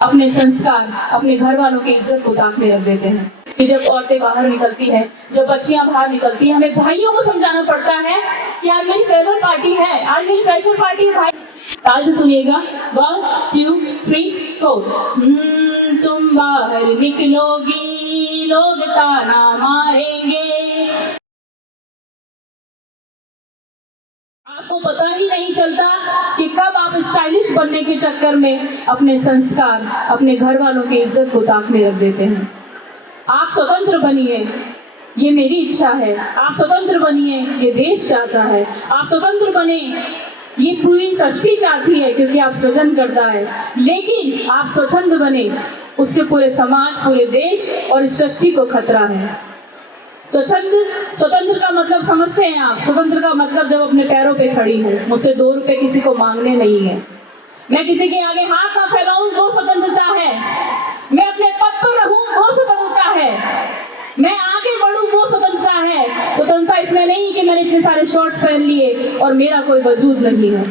अपने संस्कार, अपने घर वालों की इज्जत को ताक में रख देते हैं। कि जब औरतें बाहर निकलती हैं, जब बच्चियां बाहर निकलती हैं, हमें भाइयों को समझाना पड़ता है कि आज मेरी फेयरवेल पार्टी है, आज मेरी फ्रेशर पार्टी है। भाई ताल से सुनिएगा, 1 2 3 4। तुम बाहर निकलोगी, लोग ताना मारेंगे। आपको पता ही नहीं चलता कि कब आप स्टाइलिश बनने के चक्कर में अपने संस्कार, अपने घर वालों की इज्जत को ताक में रख देते हैं। आप स्वतंत्र बनिए, ये मेरी इच्छा है। आप स्वतंत्र बनिए, ये देश चाहता है। आप स्वतंत्र बने, ये पूरी सृष्टि चाहती है, क्योंकि आप सृजन करता है। लेकिन आप स्वच्छंद बने, उससे पूरे समाज, पूरे देश और इस सृष्टि को खतरा है। स्वतंत्र का मतलब समझते हैं आप? स्वतंत्र का मतलब जब अपने पैरों पे खड़ी हूँ, मुझसे 2 रुपए किसी को मांगने नहीं है, मैं किसी के आगे हाथ ना फैलाऊं, वो स्वतंत्रता है। मैं अपने पद पर रहूं, वो स्वतंत्रता है। मैं आगे बढ़ूं, वो स्वतंत्रता है। स्वतंत्रता इसमें नहीं कि मैंने इतने सारे शॉर्ट्स पहन लिए और मेरा कोई वजूद नहीं है।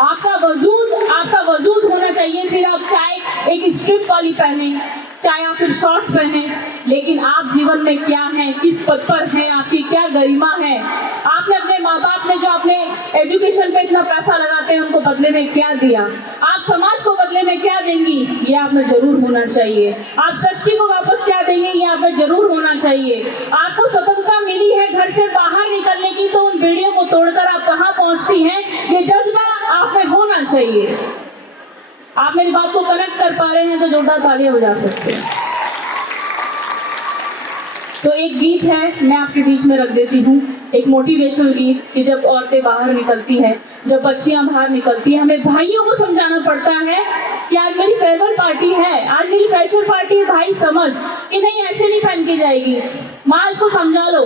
आपका वजूद होना चाहिए। फिर आप चाहे एक स्ट्रिप वाली पहने, चाहे आप फिर शॉर्ट्स पहने, लेकिन आप जीवन में क्या हैं, किस पद पर हैं, आपकी क्या गरिमा है। आपने अपने माँ बाप ने जो अपने एजुकेशन पे इतना पैसा लगाते हैं, उनको बदले में क्या दिया? आप समाज को बदले में क्या देंगी? ये आप में जरूर होना चाहिए। आप सृष्टि को वापस क्या देंगे? ये आप में जरूर होना चाहिए। आपको स्वतंत्रता मिली है घर से बाहर निकलने की, तो उन बेड़ियों को तोड़कर आप कहाँ पहुँचती हैं, ये जज्बा आप में होना चाहिए। आप मेरी बात को कनेक्ट कर पा रहे हैं तो जोरदार तालियां बजा सकते हैं। तो एक गीत है, मैं आपके बीच में रख देती हूँ, एक मोटिवेशनल गीत कि जब औरतें बाहर निकलती हैं, जब बच्चियां बाहर निकलती हैं, हमें भाइयों को समझाना पड़ता है कि आज मेरी फेयरवेल पार्टी है, आज मेरी फ्रेशर पार्टी है। भाई समझ कि नहीं, ऐसे नहीं पहन के जाएगी। माँ इसको समझा लो,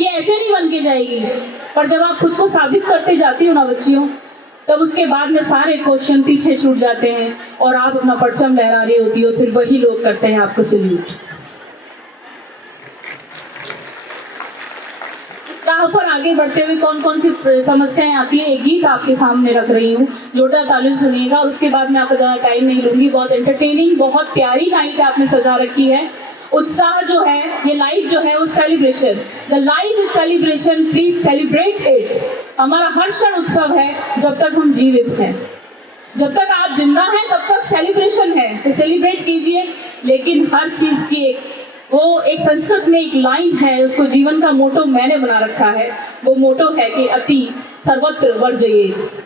ये ऐसे नहीं बन के जाएगी। पर जब आप खुद को साबित करते जाती हो ना बच्चियों, तब उसके बाद में सारे क्वेश्चन पीछे छूट जाते हैं और आप अपना परचम लहरा रही होती हो। फिर वही लोग करते हैं आपको सल्यूट। राह पर आगे बढ़ते हुए कौन कौन सी समस्याएं आती है, एक गीत आपके सामने रख रही हूँ, जोरदार तालियों सुनिएगा। उसके बाद मैं आपका ज़्यादा टाइम नहीं लूंगी। बहुत एंटरटेनिंग, बहुत प्यारी नाइट आपने सजा रखी है। उत्साह जो है, ये लाइफ जो है वो celebration, the life is celebration, please celebrate it. हमारा हर क्षण उत्सव है जब तक हम जीवित हैं। जब तक आप जिंदा हैं तब तक सेलिब्रेशन है, तो सेलिब्रेट कीजिए। लेकिन हर चीज की एक संस्कृत में एक लाइन है, उसको जीवन का मोटो मैंने बना रखा है। वो मोटो है कि अति सर्वत्र वर्जयेत।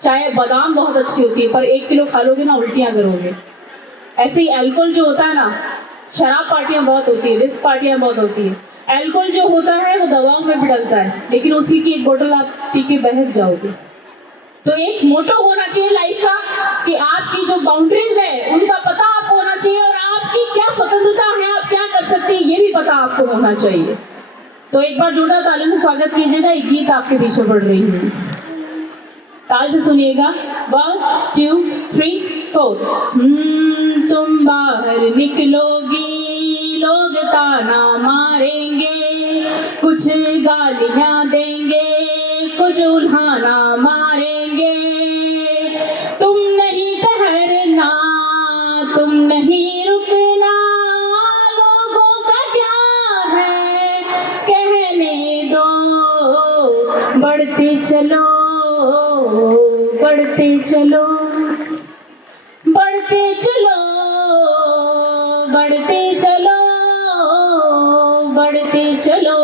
चाहे बादाम बहुत अच्छी होती है, पर 1 किलो खा लोगे ना, उल्टियां करोगे। ऐसे ही अल्कोहल जो होता है ना, शराब पार्टियां बहुत होती है, रिस्क पार्टियां बहुत होती है। अल्कोहल जो होता है वो दवाओं में भी डलता है, लेकिन उसी की एक बोतल आप पी के बहक जाओगे। तो एक मोटो होना चाहिए लाइफ का कि आपकी जो बाउंड्रीज है उनका पता आपको होना चाहिए, और आपकी क्या स्वतंत्रता है, आप क्या कर सकते हैं, ये भी पता आपको होना चाहिए। तो एक बार जोरदार तालियों से स्वागत कीजिएगा। एक गीत आपके बीच में पढ़ रही हूँ, ताल से सुनिएगा, 1 2 3 4। तुम बाहर निकलोगी, लोग ताना मारेंगे, कुछ गालियां देंगे, कुछ उल्हाना मारेंगे। तुम नहीं ठहरना, तुम नहीं रुकना, लोगों का क्या है, कहने दो। बढ़ते चलो, बढ़ते चलो, बढ़ते चलो, बढ़ते चलो, बढ़ते चलो,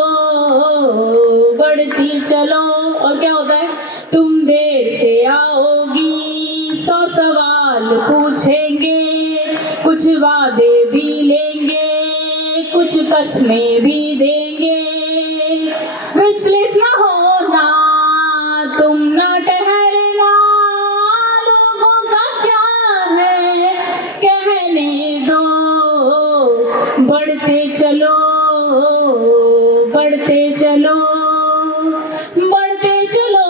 बढ़ती चलो। और क्या होता है, तुम देर से आओगी, 100 सवाल पूछेंगे, कुछ वादे भी लेंगे, कुछ कसमें भी देंगे। विचलित न होना, तुम न ठहरना, लोगों का क्या है, कहने दो। बढ़ते चलो, बढ़ते चलो, बढ़ते चलो,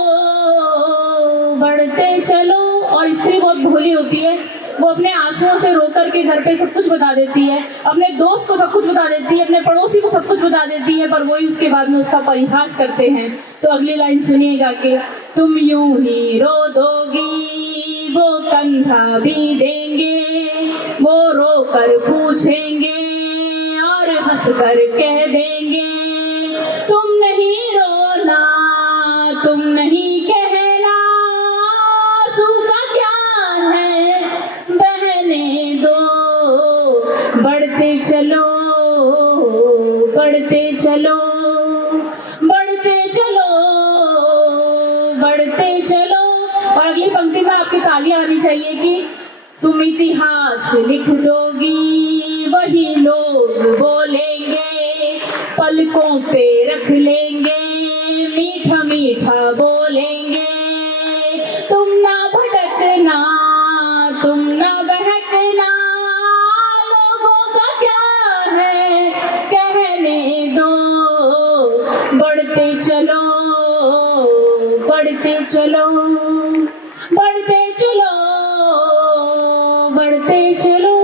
बढ़ते चलो। और स्त्री बहुत भोली होती है, वो अपने आंसुओं से रो करके घर पे सब कुछ बता देती है, अपने दोस्त को सब कुछ बता देती है, अपने पड़ोसी को सब कुछ बता देती है, पर वही उसके बाद में उसका परिहास करते हैं। तो अगली लाइन सुनिएगा कि तुम यूं ही रो दोगी, वो कंधा भी देंगे, वो रोकर पूछेंगे और हंसकर कह देंगे तुम नहीं रोना, तुम नहीं कहना, आंसू का क्या है बहने दो, बढ़ते चलो, बढ़ते चलो, बढ़ते चलो, बढ़ते चलो। और अगली पंक्ति में आपकी तालियां आनी चाहिए कि तुम इतिहास लिख दोगी, वही लोग बोलेंगे, पलकों पे रख लेंगे, मीठा मीठा बोलेंगे, तुम ना भटकना, तुम ना बहकना, लोगों का क्या है कहने दो, बढ़ते चलो, बढ़ते चलो, बढ़ते चलो, बढ़ते चलो।